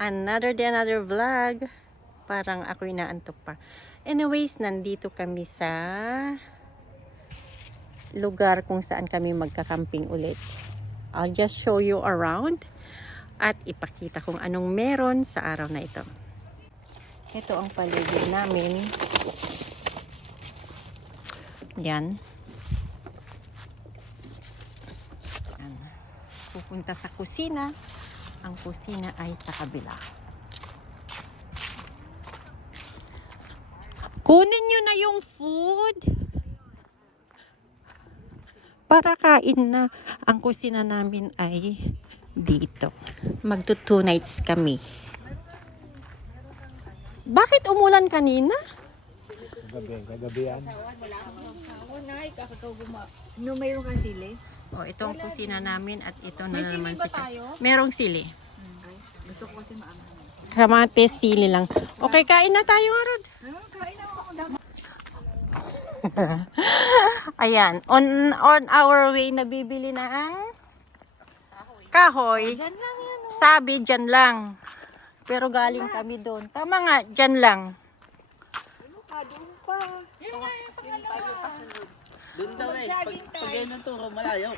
Another day, another vlog. Parang ako'y naantok pa. Anyways, nandito kami sa lugar kung saan kami magkakamping ulit. I'll just show you around at ipakita kung anong meron sa araw na ito. Ito ang paligid namin. Yan. Yan. Pupunta sa kusina. Ang kusina ay sa kabila. Kunin nyo na yung food. Para kain na. Ang kusina namin ay dito. Magto 2 nights kami. Bakit umulan kanina? Kagabihan. No, mayroon kang sili? Oh, ito ang kusina namin at ito na May sili naman ba si tayo? Merong sili. Gusto ko kasi maanghang. Kamatis, sili lang. Okay, kain na tayo, Rod. Kain na ako dapat. Ayan, on our way nabibili na ang kahoy. Diyan lang yan. Sabi, dyan lang. Pero galing kami doon. Tama nga, dyan lang. Ano ka? Doon pa. Doon daw eh. Pag yan yung turo, malayo.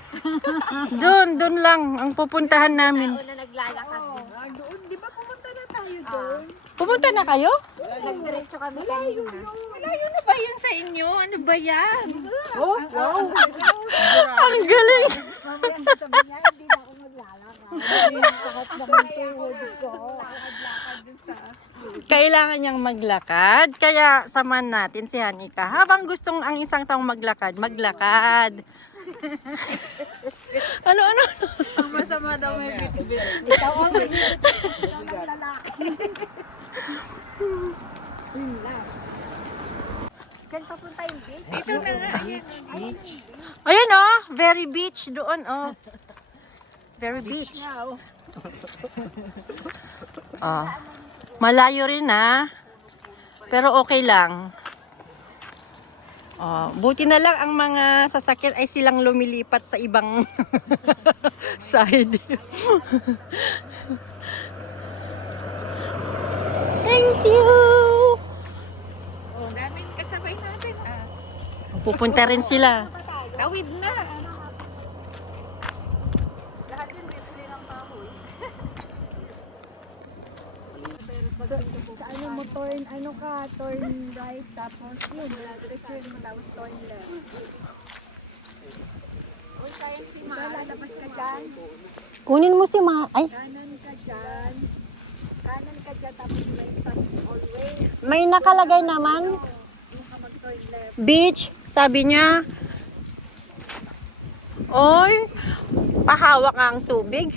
Doon lang ang pupuntahan namin. Ah, doon. Di ba pumunta na tayo doon? Pupunta na kayo? Nagdiretso kami kanina. Malayo na ba yan sa inyo? Ano ba yan? Oh, wow. Ang galing. Mamaya sabi niya, hindi na ako maglalakad. Sakot na ng tuhod ko. Kailangan niyang maglakad. Kaya samahan natin si Hanika. Habang gustong ang isang taong maglakad, maglakad. Ano? Ang masama daw may bitbit. Ikaw ang lalaki. Diyan papunta yung beach? Ito na nga. Ayan oh, very beach doon oh. Very beach. Oh. Malayo rin ha. Pero okay lang. Oh, buti na lang ang mga sasakyan ay silang lumilipat sa ibang side. Thank you. Oh, daming kasabay natin. Pupunta rin sila. Tawid na. Lahat yun bibili ng kahoy. Sa ano mo, turn right, tapos yun, diretso yun, tapos turn left. Uy, sayang si Diba, lalabas ka dyan, Kunin mo si Ay, kanan ka dyan, tapos left, always, may nakalagay naman. yung ka mag-turn left. Beach, sabi niya. Oy, pahawak ang tubig.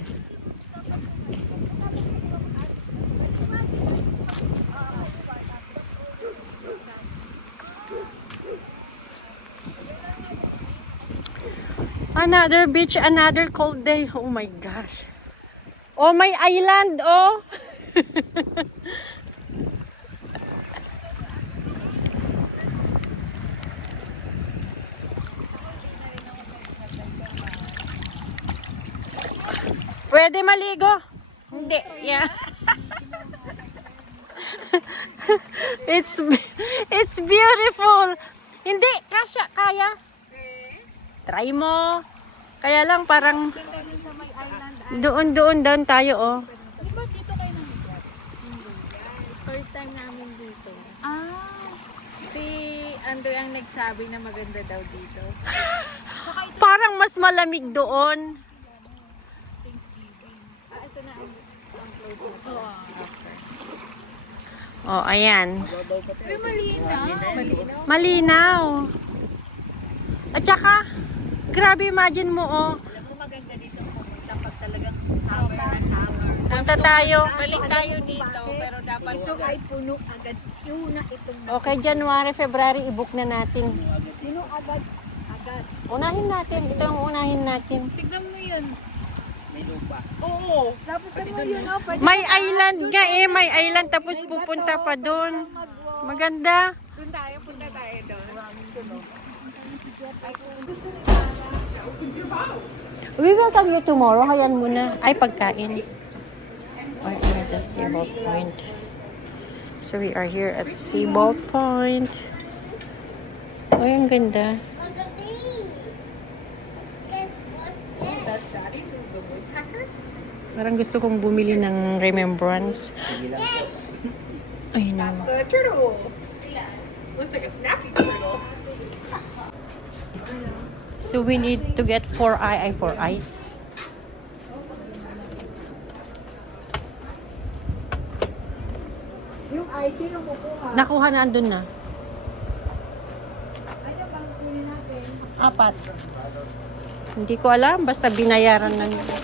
Another beach, another cold day. Oh my gosh. Oh, may island, oh. Pwede maligo? Hindi. Yeah. It's beautiful. Hindi, kaya. Try mo. Kaya lang parang doon tayo oh. Di ba dito kayo namigat? First time namin dito. Si Andoy ang nagsabi na maganda daw dito. Parang mas malamig doon. Ito na ang Oh, ayan. Uy, malinaw. Malinaw. At saka, grabe imagine mo oh. Alam mo, maganda dito pumunta pag talagang summer na summer. Punta tayo. Balik tayo dito, pero dapat Ito ay puno agad. Yun na itong Okay, January, February, i-book na natin. puno agad. Unahin natin. Ito ang unahin natin. tignan mo yun. May lupa. Oo. Tapos mo yun, oh, pwede May island nga eh. May island tapos pupunta pa doon. Maganda. Doon tayo, punta tayo doon. We will come here tomorrow. Hayan muna. Ay, pagkain. I am at the Seabolt Point. So we are here at Seabolt Point. Ay, ang ganda. That's Daddy's is the woodpecker. Parang gusto kong bumili ng remembrance. Sige lang. Ay, no. It's a turtle. Looks like a snapping turtle. So we need to get 4 eyes. Yung icing ang kukuha. Nakuha na, andun na. Ano bang kunin natin? 4. Hindi ko alam, basta binayaran na nila.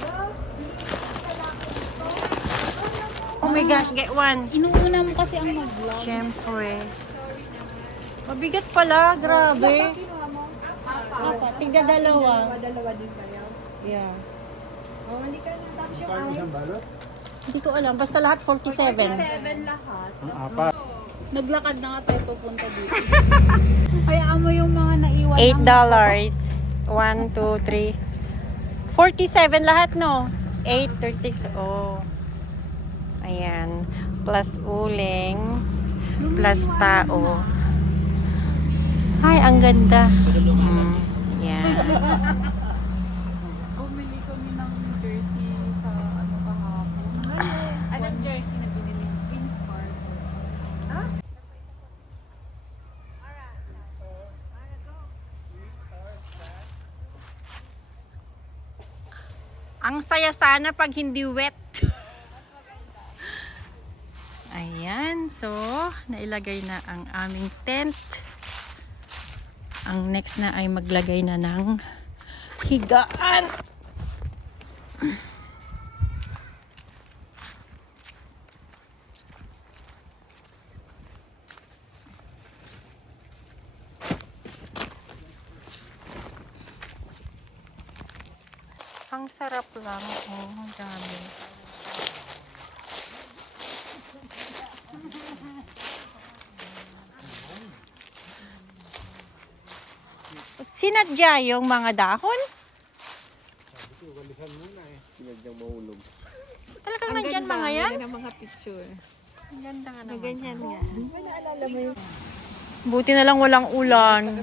Oh my gosh, get 1. Inuuna mo kasi ang mag-vlog. Siyempre. Mabigat pala, grabe. Kinuha mo? 4, tigda 2. Dalawa din kayo. Yeah. Oh, hindi ka na. Tapos yung ice. Hindi ko alam, basta lahat 47. 7 lahat. Naglakad na nga tayo pupunta dito. Hayaan mo yung mga naiwan. $8. 1, 2, 3. 47 lahat, no? 8, 36. Oh. Ayan. Plus uling. Plus tao. Ay, ang ganda. Yan. Bumili kami ng jersey sa ano kahapon. Anong jersey na binili? Vince Carter. Ang saya sana pag hindi wet. Ayan. So, nailagay na ang aming tent. Ang next na ay maglagay na ng higaan. Ang sarap lang. Oh, ang dami. Sinadya yung mga dahon? Sinadyang mahulog. Talagang nandyan mga yan? ng mga picture. Ang ganda nga naman. Ganyan nga. May naalala mo yung Buti na lang walang ulan.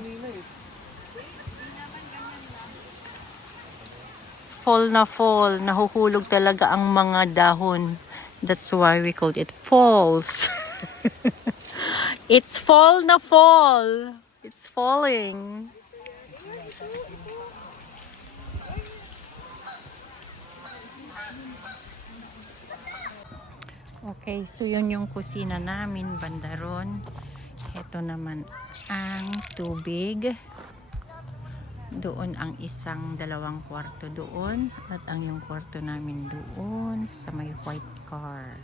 Fall na fall. Nahuhulog talaga ang mga dahon. That's why we called it falls. It's fall na fall. It's falling. Okay, so yun yung kusina namin, bandaron. Ito naman ang tubig. Doon ang isang 2 kwarto doon. At ang yung kwarto namin doon sa may white car.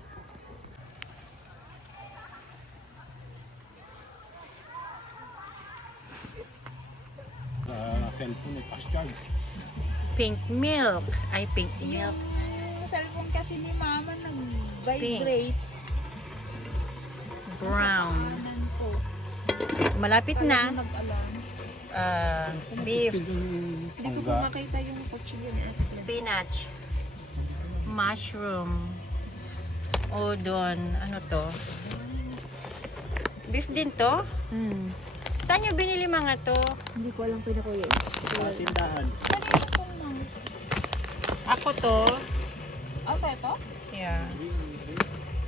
Cellphone eh, fast charge. Pink milk. Ay, pink milk. Yung cellphone kasi ni Mama nag-vibrate. Brown. Kanan ko. Malapit na. Nag-alam. Beef. Hindi ko pa makita yung kutsilyo niya. Spinach. Mushroom. Udon. Ano to? Beef din to? Saan nyo binili mga to? hindi ko alam pinakuya. Sa tindahan. Kanina itong mga. Ako to. Ah, sa ito? Yeah.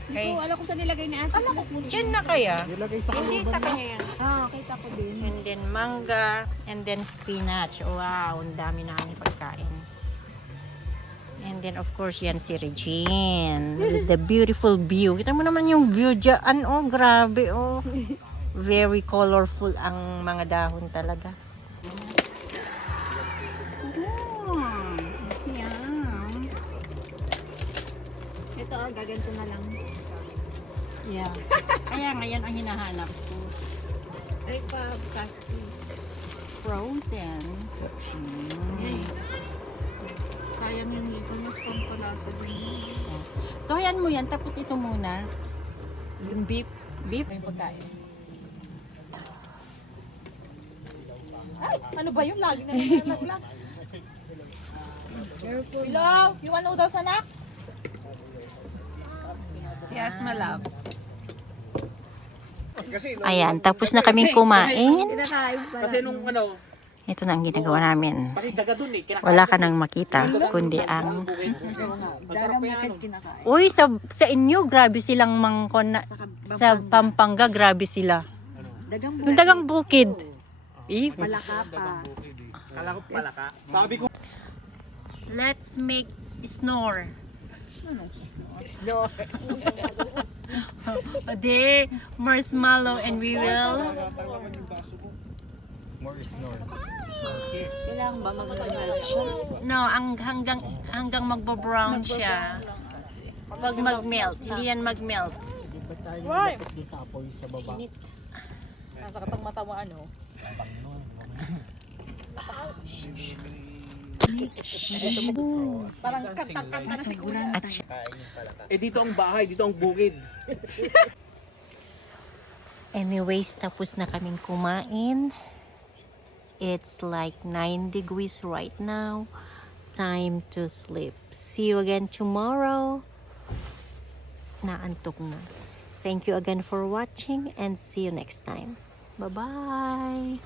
Hindi Okay. ko alam kung saan nilagay ni Ate. Alam ko. Diyan na kaya? Nilagay sa Hindi sa kanya yan. Ah, kita ko din. And then mangga. And then spinach. Wow, ang dami namin pagkain. And then of course yan si Regine. With the beautiful view. Kita mo naman yung view dyan. Oh, grabe oh. Very colorful ang mga dahon talaga. Yan. Ito, gaganto na lang. Yeah. Kaya ngayon ang hinahanap ko. Ay, pa-casting. Frozen. Sayang yung hito niya sa pampalasa din. So, ayan mo yan. Tapos ito muna. Yung beef. Beef? Yung pagkain. Ay, ano ba yung lagi na nalaglag? Hello? You want noodles, anak? Yes, my love. Ayan, tapos na kaming kumain. Kasi nung ano, Ito na ang ginagawa namin. pakidaga dun eh. Wala ka nang makita, kundi ang... Masarap pa yan. Uy, sa inyo, grabe silang mangkon na... Sa Pampanga, grabe sila. Yung dagang bukid. Eh, Malaka pa. Kala ko palaka. Sabi ko, let's make snore. Snore. Ade, marshmallow and we will... more snore. Kailangan ba mag-melt siya? No, hanggang magbo-brown siya. Pag mag-melt, hindi yan mag-melt. Right. Doon sa apoy sa baba. Nasa katang mata mo ano? Parang katak-katak na siguro. At Eh dito ang bahay, dito ang bukid. anyways, tapos na kaming kumain. It's like 9 degrees right now. Time to sleep. See you again tomorrow. Naantok na. Thank you again for watching and see you next time. Bye-bye.